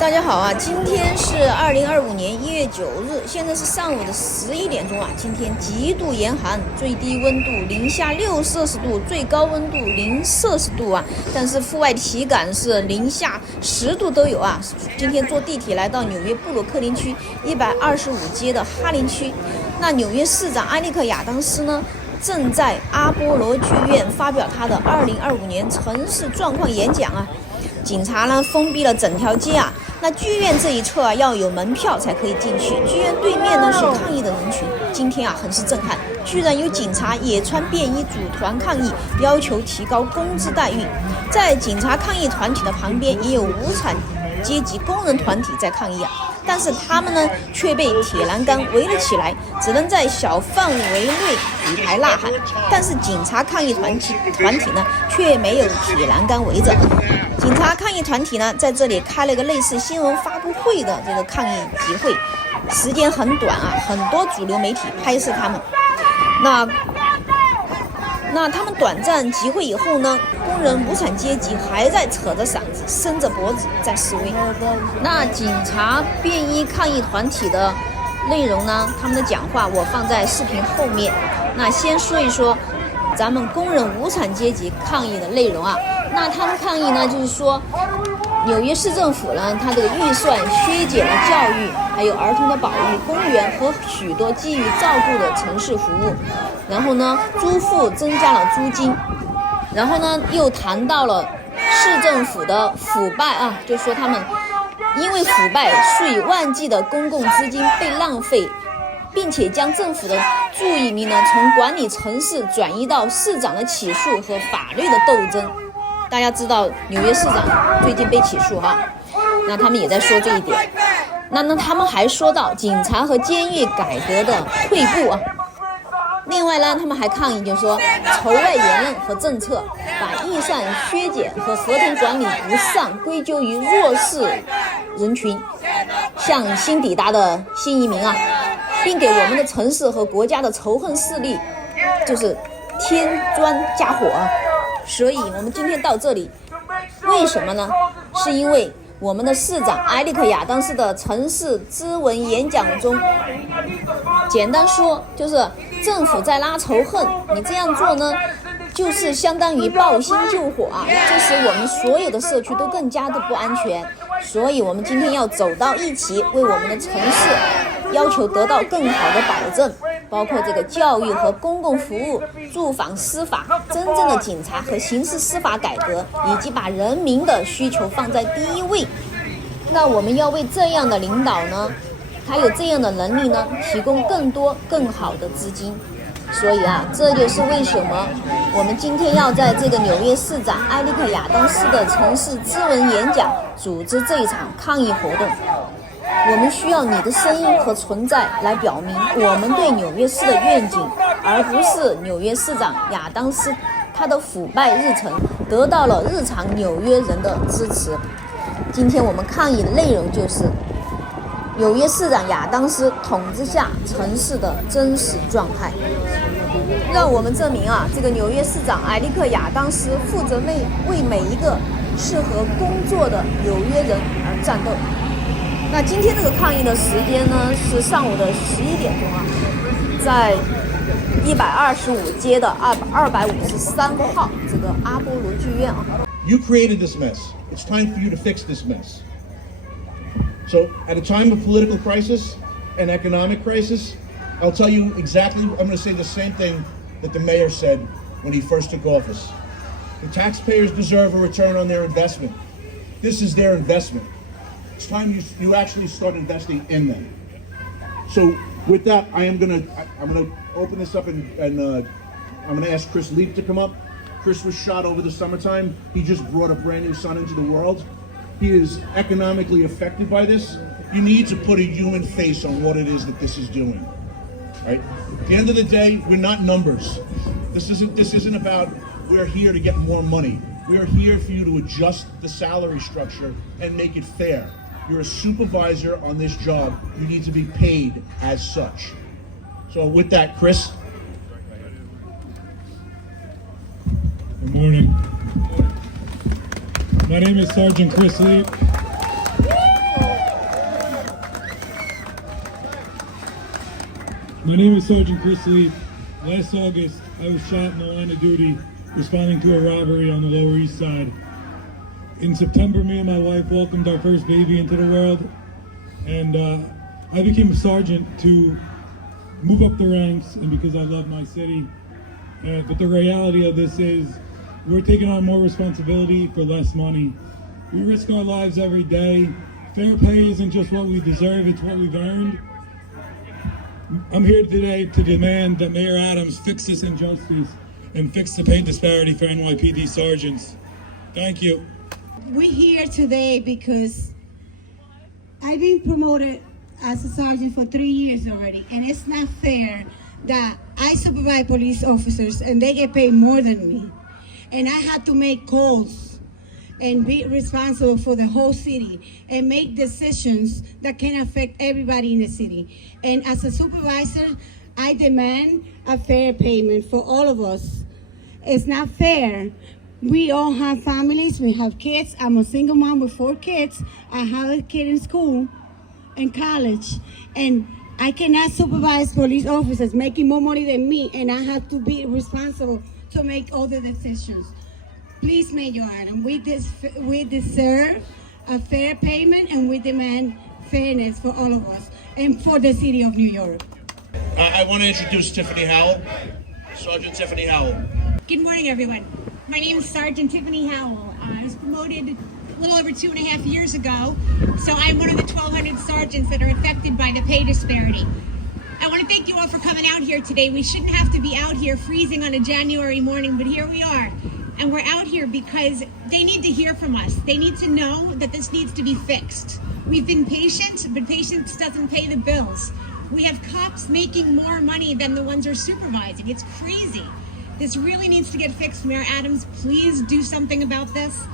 大家好啊，今天是2025年1月9日，现在是上午的11点钟啊。今天极度严寒，最低温度零下6摄氏度，最高温度0摄氏度啊。但是户外体感是零下10度都有啊。今天坐地铁来到纽约布鲁克林区125街的哈林区，那纽约市长埃利克·亚当斯呢，正在阿波罗剧院发表他的2025年城市状况演讲啊。警察呢封闭了整条街啊，那剧院这一侧啊要有门票才可以进去。剧院对面呢是抗议的人群，今天啊很是震撼，居然有警察也穿便衣组团抗议，要求提高工资待遇。在警察抗议团体的旁边也有无产阶级工人团体在抗议啊，但是他们呢却被铁栏杆围了起来，只能在小范围内举牌呐喊。但是警察抗议团体呢却没有铁栏杆围着。警察抗议团体呢在这里开了一个类似新闻发布会的这个抗议集会，时间很短啊，很多主流媒体拍摄他们。那他们短暂集会以后呢，工人无产阶级还在扯着嗓子伸着脖子在示威。那警察便衣抗议团体的内容呢，他们的讲话我放在视频后面。那先说一说咱们工人无产阶级抗议的内容啊。那他们抗议呢，就是说纽约市政府呢，它这个预算削减了教育还有儿童的保育、公园和许多基于照顾的城市服务。然后呢，租户增加了租金。然后呢，又谈到了市政府的腐败啊，就说他们因为腐败，数以万计的公共资金被浪费，并且将政府的注意力呢从管理城市转移到市长的起诉和法律的斗争。大家知道纽约市长最近被起诉哈，那他们也在说这一点。那他们还说到警察和监狱改革的退步啊。另外呢，他们还抗议，就是说仇外言论和政策，把预算削减和合同管理不善归咎于弱势人群，像新抵达的新移民啊，并给我们的城市和国家的仇恨势力就是添砖加火啊。所以我们今天到这里，为什么呢？是因为我们的市长埃利克·亚当斯的城市咨文演讲中，简单说就是政府在拉仇恨，你这样做呢，就是相当于抱薪救火啊，这使我们所有的社区都更加的不安全。所以我们今天要走到一起，为我们的城市要求得到更好的保证，包括这个教育和公共服务、住房、司法、真正的警察和刑事司法改革，以及把人民的需求放在第一位。那我们要为这样的领导呢，他有这样的能力呢，提供更多更好的资金。所以啊，这就是为什么我们今天要在这个纽约市长埃利克·亚当斯的城市咨文演讲组织这一场抗议活动。我们需要你的声音和存在来表明我们对纽约市的愿景，而不是纽约市长亚当斯他的腐败日程得到了日常纽约人的支持。今天我们抗议的内容就是纽约市长亚当斯统治下城市的真实状态。让我们证明啊，这个纽约市长埃利克·亚当斯负责为每一个适合工作的纽约人而战斗。那今天这个抗议的时间呢，是上午的11点钟啊，在125街的253号这个阿波罗剧院啊。You created this mess. It's time for you to fix this mess. So, at a time of political crisis and economic crisis, I'll tell you exactly, I'm going to say the same thing that the mayor said when he first took office. The taxpayers deserve a return on their investment. This is their investment. It's time you actually start investing in them. So with that, I'm gonna open this up and I'm gonna ask Chris Leap to come up. Chris was shot over the summertime. He just brought a brand new son into the world. He is economically affected by this. You need to put a human face on what it is that this is doing. Right? At the end of the day, we're not numbers. This isn't about we're here to get more money. We're here for you to adjust the salary structure and make it fair. You're a supervisor on this job. You need to be paid as such. So with that, Chris. Good morning. My name is Sergeant Chris Leap. My name is Sergeant Chris Leaf. Last August, I was shot in the line of duty responding to a robbery on the Lower East Side. In September, me and my wife welcomed our first baby into the world, and I became a sergeant to move up the ranks and because I love my city. But the reality of this is we're taking on more responsibility for less money. We risk our lives every day. Fair pay isn't just what we deserve, it's what we've earned. I'm here today to demand that Mayor Adams fix this injustice and fix the pay disparity for NYPD sergeants. Thank you. We're here today because I've been promoted as a sergeant for 3 years already, and it's not fair that I supervise police officers and they get paid more than me. And I had to make calls and be responsible for the whole city and make decisions that can affect everybody in the city. And as a supervisor, I demand a fair payment for all of us. It's not fair. We all have families, we have kids. I'm a single mom with 4 kids. I have a kid in school, in college, and I cannot supervise police officers making more money than me, and I have to be responsible to make all the decisions. Please, Mayor Adam, we deserve a fair payment, and we demand fairness for all of us and for the city of New York. I want to introduce Tiffany Howell, Sergeant Tiffany Howell. Good morning, everyone. My name is Sergeant Tiffany Howell. I was promoted a little over 2.5 years ago, so I'm one of the 1,200 sergeants that are affected by the pay disparity. I want to thank you all for coming out here today. We shouldn't have to be out here freezing on a January morning, but here we are. And we're out here because they need to hear from us. They need to know that this needs to be fixed. We've been patient, but patience doesn't pay the bills. We have cops making more money than the ones who are supervising. It's crazy. This really needs to get fixed. Mayor Adams, please do something about this.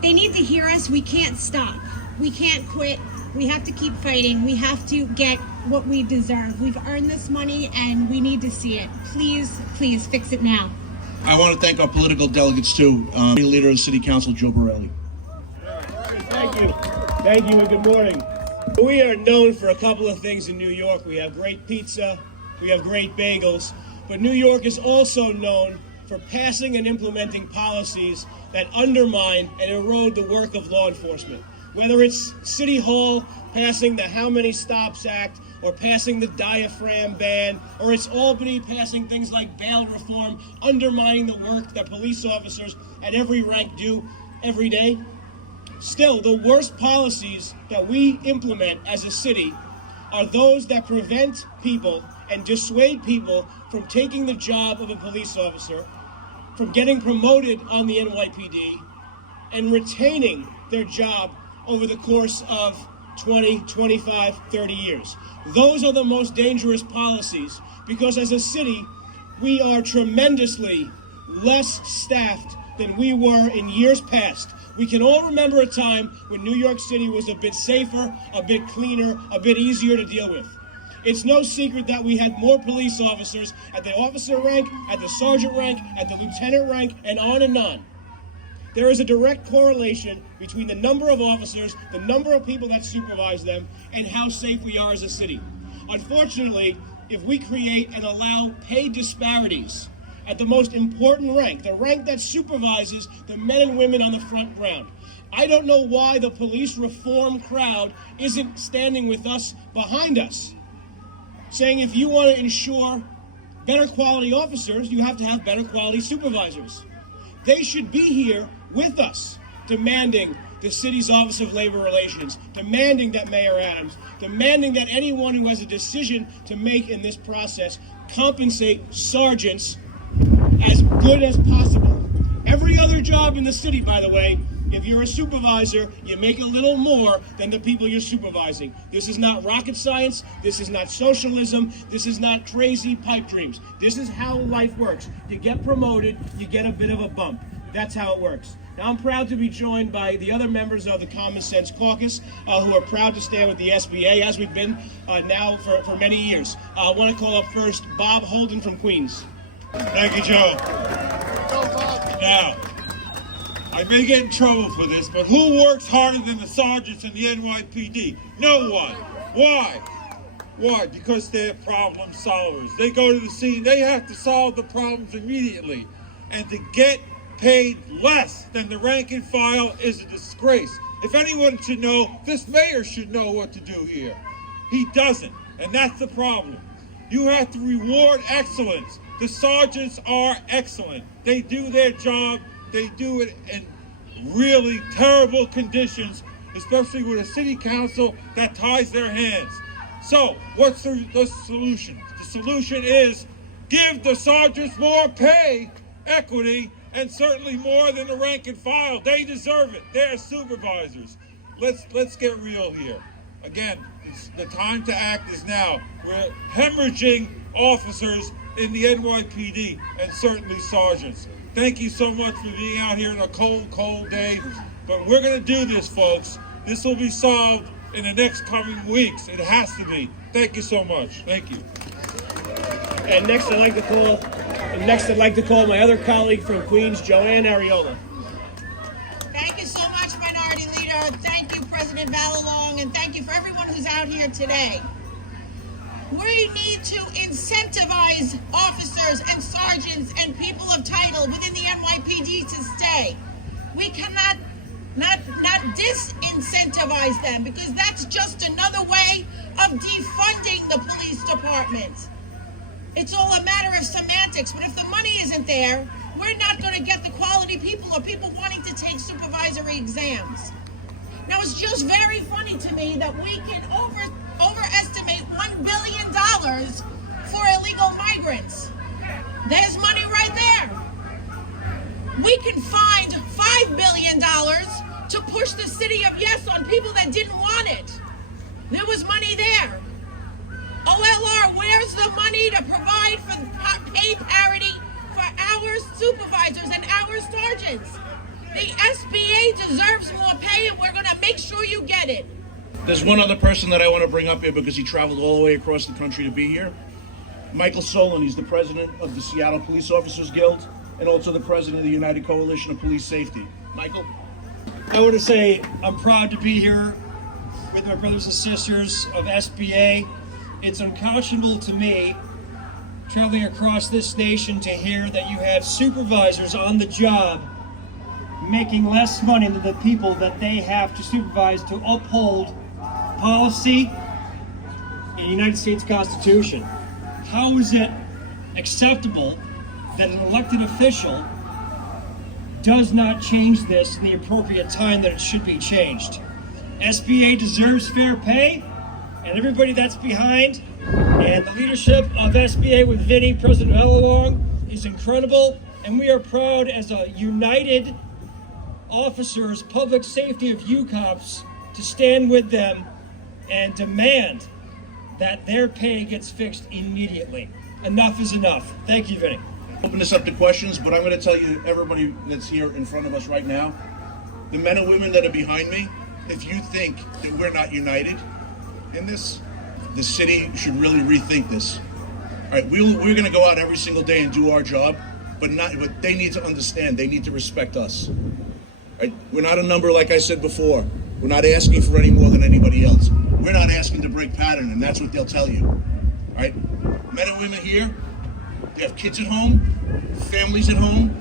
They need to hear us. We can't stop. We can't quit. We have to keep fighting. We have to get what we deserve. We've earned this money and we need to see it. Please, please fix it now. I want to thank our political delegates too. Leader of the City Council, Joe Borelli. Thank you. Thank you and good morning. We are known for a couple of things in New York. We have great pizza. We have great bagels. But New York is also known for passing and implementing policies that undermine and erode the work of law enforcement. Whether it's City Hall passing the How Many Stops Act, or passing the diaphragm ban, or it's Albany passing things like bail reform, undermining the work that police officers at every rank do every day. Still, the worst policies that we implement as a city are those that prevent people and dissuade people from taking the job of a police officer, from getting promoted on the NYPD, and retaining their job over the course of 20, 25, 30 years. Those are the most dangerous policies because as a city, we are tremendously less staffed than we were in years past. We can all remember a time when New York City was a bit safer, a bit cleaner, a bit easier to deal with. It's no secret that we had more police officers at the officer rank, at the sergeant rank, at the lieutenant rank, and on and on. There is a direct correlation between the number of officers, the number of people that supervise them, and how safe we are as a city. Unfortunately, if we create and allow pay disparities at the most important rank, the rank that supervises the men and women on the front ground, I don't know why the police reform crowd isn't standing with us, behind us, saying if you want to ensure better quality officers, you have to have better quality supervisors. They should be here with us, demanding the city's Office of Labor Relations, demanding that Mayor Adams, demanding that anyone who has a decision to make in this process compensate sergeants as good as possible. Every other job in the city, by the way, if you're a supervisor, you make a little more than the people you're supervising. This is not rocket science. This is not socialism. This is not crazy pipe dreams. This is how life works. You get promoted, you get a bit of a bump. That's how it works. Now, I'm proud to be joined by the other members of the Common Sense Caucus who are proud to stand with the SBA, as we've been now for many years. I want to call up first Bob Holden from Queens. Thank you, Joe. Now, I may get in trouble for this, but who works harder than the sergeants in the NYPD? No one. Why? Why? Because they're problem solvers. They go to the scene, they have to solve the problems immediately. And to get paid less than the rank and file is a disgrace. If anyone should know, this mayor should know what to do here. He doesn't, and that's the problem. You have to reward excellence. The sergeants are excellent. They do their job. They do it in really terrible conditions, especially with a city council that ties their hands. So, what's the solution? The solution is give the sergeants more pay, equity, and certainly more than the rank and file. They deserve it. They're supervisors. Let's get real here. Again, the time to act is now. We're hemorrhaging officers in the NYPD and certainly sergeants. Thank you so much for being out here on a cold, cold day. But we're going to do this, folks. This will be solved in the next coming weeks. It has to be. Thank you so much. Thank you. And next I'd like to call my other colleague from Queens, Joanne Ariola. Thank you so much, Minority Leader. Thank you, President Valalong, and thank you for everyone who's out here today. We need to incentivize officers and sergeants and people of title within the NYPD to stay. We cannot not disincentivize them, because that's just another way of defunding the police department. It's all a matter of semantics, but if the money isn't there, we're not going to get the quality people or people wanting to take supervisory exams. Now, it's just very funny to me that we can overestimate $1 billion for illegal migrants. There's money right there. We can find $5 billion to push the city of yes on people that didn't want it. There was money there. OLR, where's the money to provide for pay parity for our supervisors and our sergeants? The SBA deserves more pay, and we're going to make sure you get it. There's one other person that I want to bring up here because he traveled all the way across the country to be here. Michael Solon, he's the president of the Seattle Police Officers Guild and also the president of the United Coalition of Police Safety. Michael? I want to say I'm proud to be here with my brothers and sisters of SBA. It's unconscionable to me, traveling across this nation, to hear that you have supervisors on the job making less money than the people that they have to supervise to uphold policy in the United States Constitution. How is it acceptable that an elected official does not change this in the appropriate time that it should be changed? SBA deserves fair pay, and everybody that's behind, and the leadership of SBA with Vinny, President Valalong, is incredible, and we are proud as a united officers, public safety of UCOPS, to stand with them and demand that their pay gets fixed immediately. Enough is enough. Thank you, Vinny. Open this up to questions, but I'm going to tell you, everybody that's here in front of us right now, the men and women that are behind me, if you think that we're not united in this, the city should really rethink this. All right, we're going to go out every single day and do our job, but they need to understand, they need to respect us. Right? We're not a number, like I said before. We're not asking for any more than anybody else. We're not asking to break pattern, and that's what they'll tell you. All right? Men and women here, they have kids at home, families at home,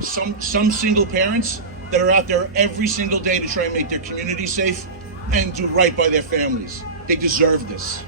some single parents that are out there every single day to try and make their community safe and do right by their families. They deserve this.